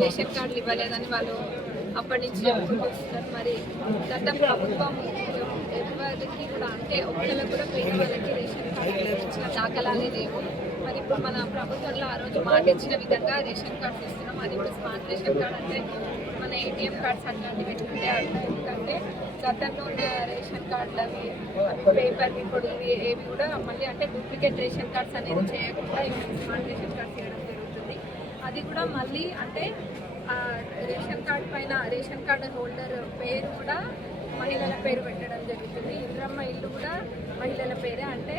Ration కార్డులు ఇవ్వలేదని వాళ్ళు అప్పటి నుంచి చెప్పుకుంటూ వస్తున్నారు. మరి గత ప్రభుత్వం ఎవరికి కూడా అంటే ఒక్కళ్ళకు కూడా పేద వాళ్ళకి రేషన్ కార్డు ఇచ్చిన దాఖలాలే లేవు. మరి ఇప్పుడు మన ప్రభుత్వంలో ఆ రోజు మాట ఇచ్చిన విధంగా రేషన్ కార్డ్స్ ఇస్తున్నాం. అది కూడా స్మార్ట్ రేషన్ కార్డ్ అంటే మన ఏటీఎం కార్డ్స్ అట్లాంటివి పెట్టుకుంటే అర్థం. ఎందుకంటే గతంలో ఉన్న రేషన్ కార్డులు అవి పేపర్ ఇప్పుడు ఏవి కూడా మళ్ళీ అంటే డూప్లికేట్ రేషన్ కార్డ్స్ అనేది చేయకుండా ఇప్పుడు స్మార్ట్ రేషన్ కార్డ్స్ చేయడం జరుగుతుంది. అది కూడా మళ్ళీ అంటే రేషన్ కార్డ్ పైన రేషన్ కార్డు హోల్డర్ పేరు కూడా మహిళల పేరు పెట్టడం జరుగుతుంది. ఇంద్రమ్మ ఇల్లు కూడా మహిళల పేరే. అంటే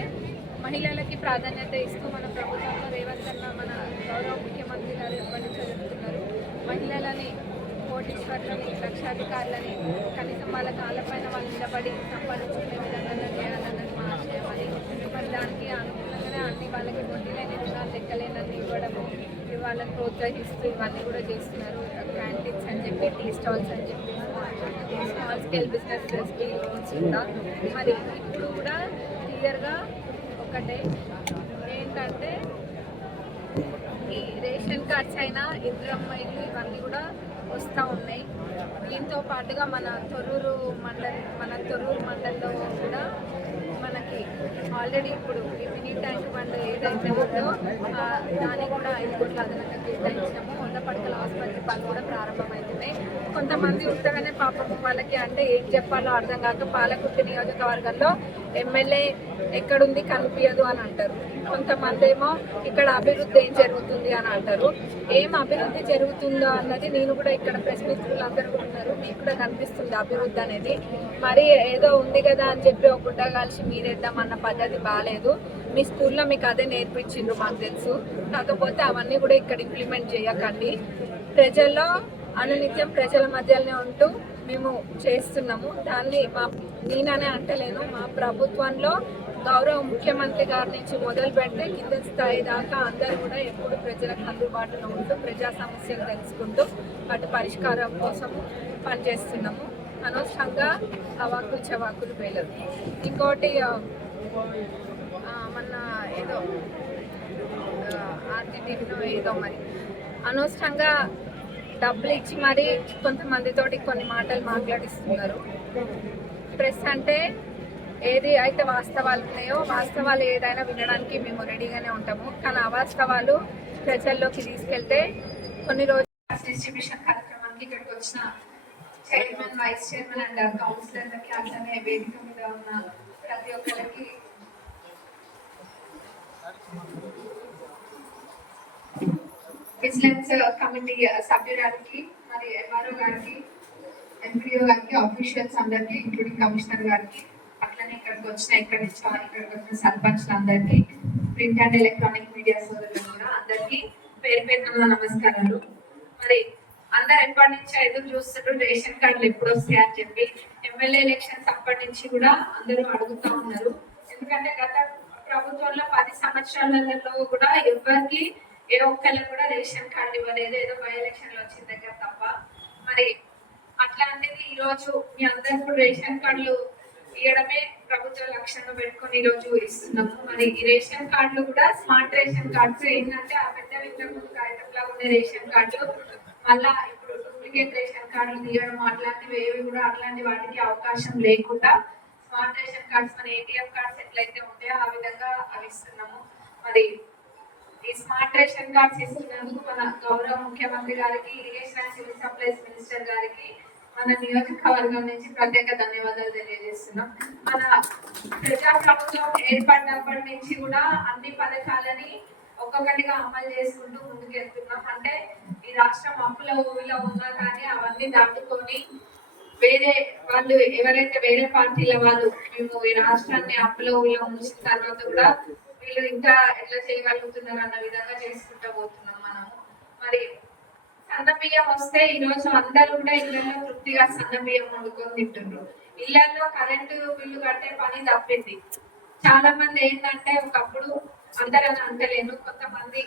మహిళలకి ప్రాధాన్యత ఇస్తూ మన ప్రభుత్వంలో రేవంత్ అన్న మన గౌరవ ముఖ్యమంత్రి గారు ఎప్పటి నుంచో చెబుతున్నారు. మహిళలని కోటీశ్వర్లని లక్షాధికారులని కనీసం వాళ్ళ కాళ్ళపైన వాళ్ళు నిలబడి సంపాదించుకునే విధంగా చేయాలన్నది మా ఆశయం. అని మరి దానికి అనుగుణంగానే అన్ని వాళ్ళకి వడ్డీ లేని రుణాలు లెక్కలేనని ఇవ్వడము, వాళ్ళని ప్రోత్సహిస్తూ ఇవన్నీ కూడా చేస్తున్నారు. క్యాంటీన్స్ అని చెప్పి, టీ స్టాల్స్ అని చెప్పి, స్మాల్ స్కేల్ బిజినెస్కి లోన్స్ కూడా. మరి ఇప్పుడు కూడా క్లియర్గా ఒకటే ఏంటంటే ఈ రేషన్ కార్డ్స్ అయినా ఇందిరమ్మ ఇల్లు ఇవన్నీ కూడా వస్తూ ఉన్నాయి. దీంతో పాటుగా మన తొర్రూరు మండలంలో కూడా మనకి ఆల్రెడీ ఇప్పుడు ఈ మినీ ట్యాంక్ బండ్ ఏదైతే ఉందో దాన్ని కూడా 5 కోట్ల అదనంగా కేటాయించినాము. 100 పడకల ఆసుపత్రి పనులు కూడా ప్రారంభమవుతున్నాయి. కొంతమంది ఉంటగానే పాపం వాళ్ళకి అంటే ఏం చెప్పాలో అర్థం కాక పాలకుర్తి నియోజకవర్గంలో ఎమ్మెల్యే ఎక్కడుంది కనిపించదు అని అంటారు. కొంతమంది ఏమో ఇక్కడ అభివృద్ధి ఏం జరుగుతుంది అని అంటారు. ఏం అభివృద్ధి జరుగుతుందో అన్నది నేను కూడా ఇక్కడ ప్రెస్ మిత్రులు అందరూ ఉన్నారు, మీకు కూడా కనిపిస్తుంది అభివృద్ధి అనేది. మరి ఏదో ఉంది కదా అని చెప్పి ఒక గుడ్డ కలిసి మీరేద్దామన్న పద్ధతి బాగాలేదు. మీ స్కూల్లో మీకు అదే నేర్పించిండ్రు మాకు తెలుసు. కాకపోతే అవన్నీ కూడా ఇక్కడ ఇంప్లిమెంట్ చేయకండి. ప్రజల్లో అనునిత్యం ప్రజల మధ్యలోనే ఉంటూ మేము చేస్తున్నాము. దాన్ని నేననే అంటలేను, మా ప్రభుత్వంలో గౌరవ ముఖ్యమంత్రి గారి నుంచి మొదలు పెడితే కింద స్థాయి దాకా అందరూ కూడా ఎప్పుడు ప్రజలకు అందుబాటులో ఉంటూ ప్రజా సమస్యలు తెలుసుకుంటూ వాటి పరిష్కారం కోసం పనిచేస్తున్నాము. అనవసరంగా అవాకులు చవాకులు వేయలేదు. ఇంకోటి మన ఏదో ఆర్టీటీవీలో ఏదో మరి అనవసరంగా డబ్బులు ఇచ్చి మరి కొంతమందితోటి కొన్ని మాటలు మాట్లాడిస్తున్నారు. ప్రెస్ అంటే ఏది అయితే వాస్తవాలు ఉన్నాయో వాస్తవాలు ఏదైనా వినడానికి మేము రెడీగానే ఉంటాము. కానీ అవాస్తవాలు ప్రజల్లోకి తీసుకెళ్తే కొన్ని రోజులు డిస్ట్రిబ్యూషన్ కార్యక్రమానికి ఇక్కడికి వచ్చిన చైర్మన్, వైస్ చైర్మన్ అండ్ కౌన్సిలర్లకి అట్లనే వేదిక మీద ఉన్న ప్రతి ఒక్కరికి విజిలెన్స్ కమిటీ సభ్యురాలకి మరి ఎంఆర్ఓ గారికి, ఎంపీడీఓ గారికి, ఆఫీషియల్స్ అందరికీ ఇంక్లూడింగ్ కమిషనర్ గారికి, అట్లనే ఇక్కడికి వచ్చిన సర్పంచ్లందరికీ, ప్రింట్ అండ్ ఎలక్ట్రానిక్ మీడియా సోదరులకు కూడా అందరికీ పేరు పేరున నమస్కారాలు. మరి అందరు ఎప్పటి నుంచి ఎదురు చూస్తున్నారు రేషన్ కార్డులు ఎప్పుడు వస్తాయి అని చెప్పి. ఎమ్మెల్యే ఎలక్షన్స్ అప్పటి నుంచి కూడా అందరూ అడుగుతూ ఉన్నారు. ఎందుకంటే గత ప్రభుత్వంలో 10 సంవత్సరాలలో కూడా ఎవరికి ఏ ఒక్కరికి కూడా రేషన్ కార్డు ఇవ్వలేదు, ఏదో బై ఎలక్షన్లు వచ్చిన దగ్గర తప్ప. మరి అట్లాంటిది ఈ రోజు మీ అందరు ఇప్పుడు రేషన్ కార్డులు ఇవ్వడమే ప్రభుత్వ లక్ష్యంగా పెట్టుకొని ఈ రోజు ఇస్తున్నాము. మరి ఈ రేషన్ కార్డులు కూడా స్మార్ట్ రేషన్ కార్డ్స్ ఏంటంటే ఆ పెద్ద ఇంతకుముందు కాగితంలా ఉండే రేషన్ కార్డులు మళ్ళా ఇప్పుడు డూప్లికేట్ రేషన్ కార్డులు తీయడం అట్లాంటివి ఏవి కూడా అట్లాంటి వాటికి అవకాశం లేకుండా స్మార్ట్ రేషన్ కార్డ్స్ మన ఏటీఎం కార్డ్స్ ఎట్లయితే ఉంటాయో ఆ విధంగా అవి ఇస్తున్నాము. మరి ఈ స్మార్ట్ రేషన్ కార్డ్స్ ఇస్తున్నందుకు మన గౌరవ ముఖ్యమంత్రి గారికి, irrigation and civil supplies minister గారికి మన నియోజకవర్గం నుంచి ప్రత్యేక ధన్యవాదాలు తెలియజేస్తున్నాం. మన ప్రజా ప్రభుత్వం ఏర్పడినప్పటి నుంచి కూడా అన్ని పథకాలని ఒక్కొక్కటిగా అమలు చేసుకుంటూ ముందుకెళ్తున్నాం. అంటే ఈ రాష్ట్రం అప్పుల ఊవిలో ఉన్నా కానీ అవన్నీ దాటుకొని వేరే వాళ్ళు ఎవరైతే వేరే పార్టీల వాళ్ళు మేము ఈ రాష్ట్రాన్ని అప్పుల ఊవిలో ఉంచిన తర్వాత కూడా వీళ్ళు ఇంకా ఎట్లా చేయగలుగుతున్నారు అన్న విధంగా చేసుకుంటూ పోతున్నాం మనము. మరి సన్న బియ్యం వస్తే ఈ రోజు అందరూ కూడా ఇళ్లలో తృప్తిగా సన్న బియ్యం వండుకొని తింటున్నారు. ఇళ్లలో కరెంటు బిల్లు కట్టే పని తప్పింది. చాలా మంది ఏంటంటే ఒకప్పుడు అందరూ అని అంటలేను, కొంతమంది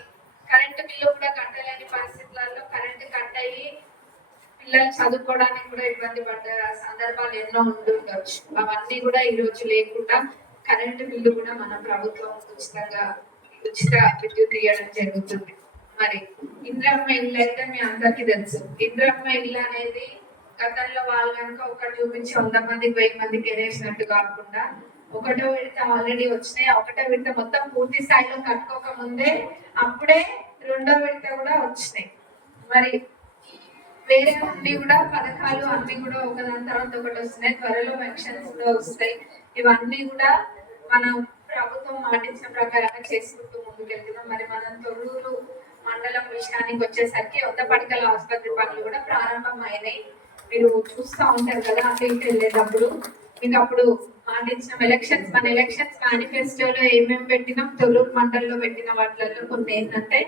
కరెంటు బిల్లు కూడా కట్టలేని పరిస్థితులలో కరెంటు కట్ అయ్యి పిల్లలు చదువుకోవడానికి కూడా ఇబ్బంది పడ్డ సందర్భాలు ఎన్నో ఉంటుండొచ్చు. అవన్నీ కూడా ఈ రోజు లేకుండా కరెంటు బిల్లు కూడా మన ప్రభుత్వం ఉచిత విద్యుత్ ఇవ్వడం జరుగుతుంది. మరి ఇంద్రమ్మ ఇల్లు అయితే మీ అందరికీ తెలుసు. ఇంద్రమ్మ ఇల్లు అనేది గతంలో వాళ్ళు కనుక ఒకటి చూపించి 100 మందికి 1000 మందికి ఎరేసినట్టు కాకుండా ఒకటో విడత ఆల్రెడీ వచ్చినాయి. ఒకటో విడత మొత్తం పూర్తి స్థాయిలో కట్టుకోక ముందే అప్పుడే రెండో విడత కూడా వచ్చినాయి. మరి వేరే అన్ని కూడా పథకాలు అన్ని కూడా ఒకదాని తర్వాత ఒకటి వస్తున్నాయి. త్వరలో పెన్షన్స్ కూడా వస్తాయి. ఇవన్నీ కూడా మనం ప్రభుత్వం మాటించిన ప్రకారంగా చేసుకుంటూ ముందుకెళ్తున్నాం. మరి మనం తొర్రూరు మండలం విషయానికి వచ్చేసరికి 100 పడకల ఆసుపత్రి పనులు కూడా ప్రారంభం అయినాయి. మీరు చూస్తూ ఉంటారు కదా అటు ఇటు వెళ్ళేటప్పుడు. మీకు అప్పుడు మాటించిన మన ఎలక్షన్స్ మేనిఫెస్టోలో ఏమేమి పెట్టినాం, తొర్రూరు మండలంలో పెట్టిన వాటిల్లో కొన్ని ఏంటంటే,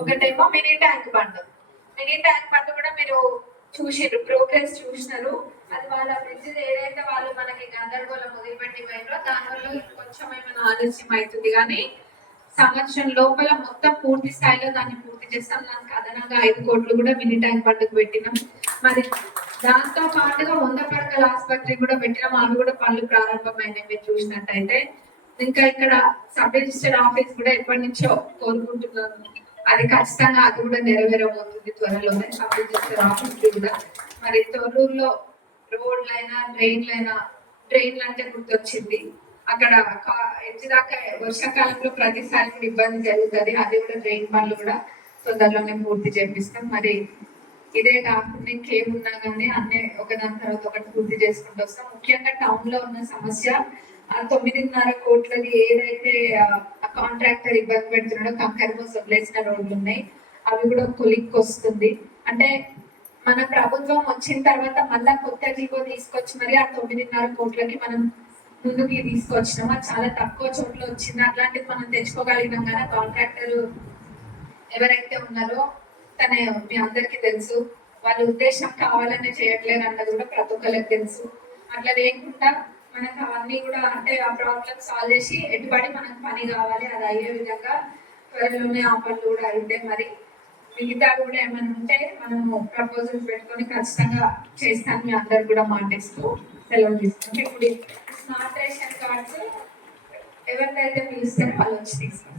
ఒకటేమో మినీ ట్యాంక్ బండ్ కూడా మీరు చూసిర్రు, ప్రోగ్రెస్ చూసినారు. అది వాళ్ళ బ్రిడ్జ్ ఏదైతే వాళ్ళు మనకి గందరగోళం మొదలుపెట్టి పోయినో దానివల్ల కొంచెం ఏమైనా ఆలస్యం అవుతుంది, కానీ సంవత్సరం లోపల మొత్తం పూర్తి స్థాయిలో దాన్ని పూర్తి చేస్తాం. దానికి అదనంగా 5 కోట్లు కూడా మినీ ట్యాంక్ బండ్కు పెట్టినాం. మరి దాంతో పాటుగా 100 పడకల ఆసుపత్రి కూడా పెట్టినాం. అవి కూడా పనులు ప్రారంభమైనవి మీరు చూసినట్టయితే. ఇంకా ఇక్కడ సబ్ రిజిస్టర్ ఆఫీస్ కూడా ఎప్పటి నుంచో కోరుకుంటున్నాను. అది ఖచ్చితంగా అది కూడా నెరవేరబోతుంది త్వరలోనే, సబ్ రిజిస్టర్ ఆఫీస్ కూడా. మరి తొర్రూరులో రోడ్లైనా ట్రైన్లు అంటే గుర్తొచ్చింది. అక్కడ దాకా వర్షాకాలంలో ప్రతిసారి కూడా ఇబ్బంది జరుగుతుంది. అది కూడా ట్రైన్ పనులు కూడా తొందరలోనే పూర్తి చేపిస్తాం. మరి ఇదే కాకుండా ఇంకేమున్నా కానీ అన్ని ఒకదాని తర్వాత ఒకటి పూర్తి చేసుకుంటూ వస్తాం. ముఖ్యంగా టౌన్ లో ఉన్న సమస్య 9.5 కోట్లది ఏదైతే కాంట్రాక్టర్ ఇబ్బంది పెడుతున్నాడో కంకర్ వదిలేసిన రోడ్లు ఉన్నాయి, అవి కూడా కొలిక్కి వస్తుంది. అంటే మన ప్రభుత్వం వచ్చిన తర్వాత మళ్ళా కొత్త జీవో తీసుకొచ్చి మరి ఆ 9.5 కోట్లకి మనం ముందుకి తీసుకొచ్చినాం. అది చాలా తక్కువ చోట్ల వచ్చింది. అట్లాంటిది మనం తెచ్చుకోగలిగినాం. కానీ కాంట్రాక్టర్ ఎవరైతే ఉన్నారో తన మీ అందరికీ తెలుసు, వాళ్ళ ఉద్దేశం కావాలనే చేయట్లేదు అన్నది కూడా ప్రతి ఒక్కరికి తెలుసు. అట్లా లేకుండా మనకు అవన్నీ కూడా అంటే ఆ ప్రాబ్లమ్ సాల్వ్ చేసి ఎటుబడి మనకు పని కావాలి, అది అయ్యే విధంగా త్వరలోనే ఆ పనులు కూడా అయితే మరి మిగతా కూడా ఏమైనా ఉంటే మనము ప్రపోజల్స్ పెట్టుకొని ఖచ్చితంగా చేస్తాను. మీ అందరు కూడా మాటిస్తూ సెలవు తీసుకుంటే ఇప్పుడు స్మార్ట్ రేషన్ కార్డ్స్ ఎవరికైతే పిలుస్తారో వాళ్ళు వచ్చి తీసుకుంటారు.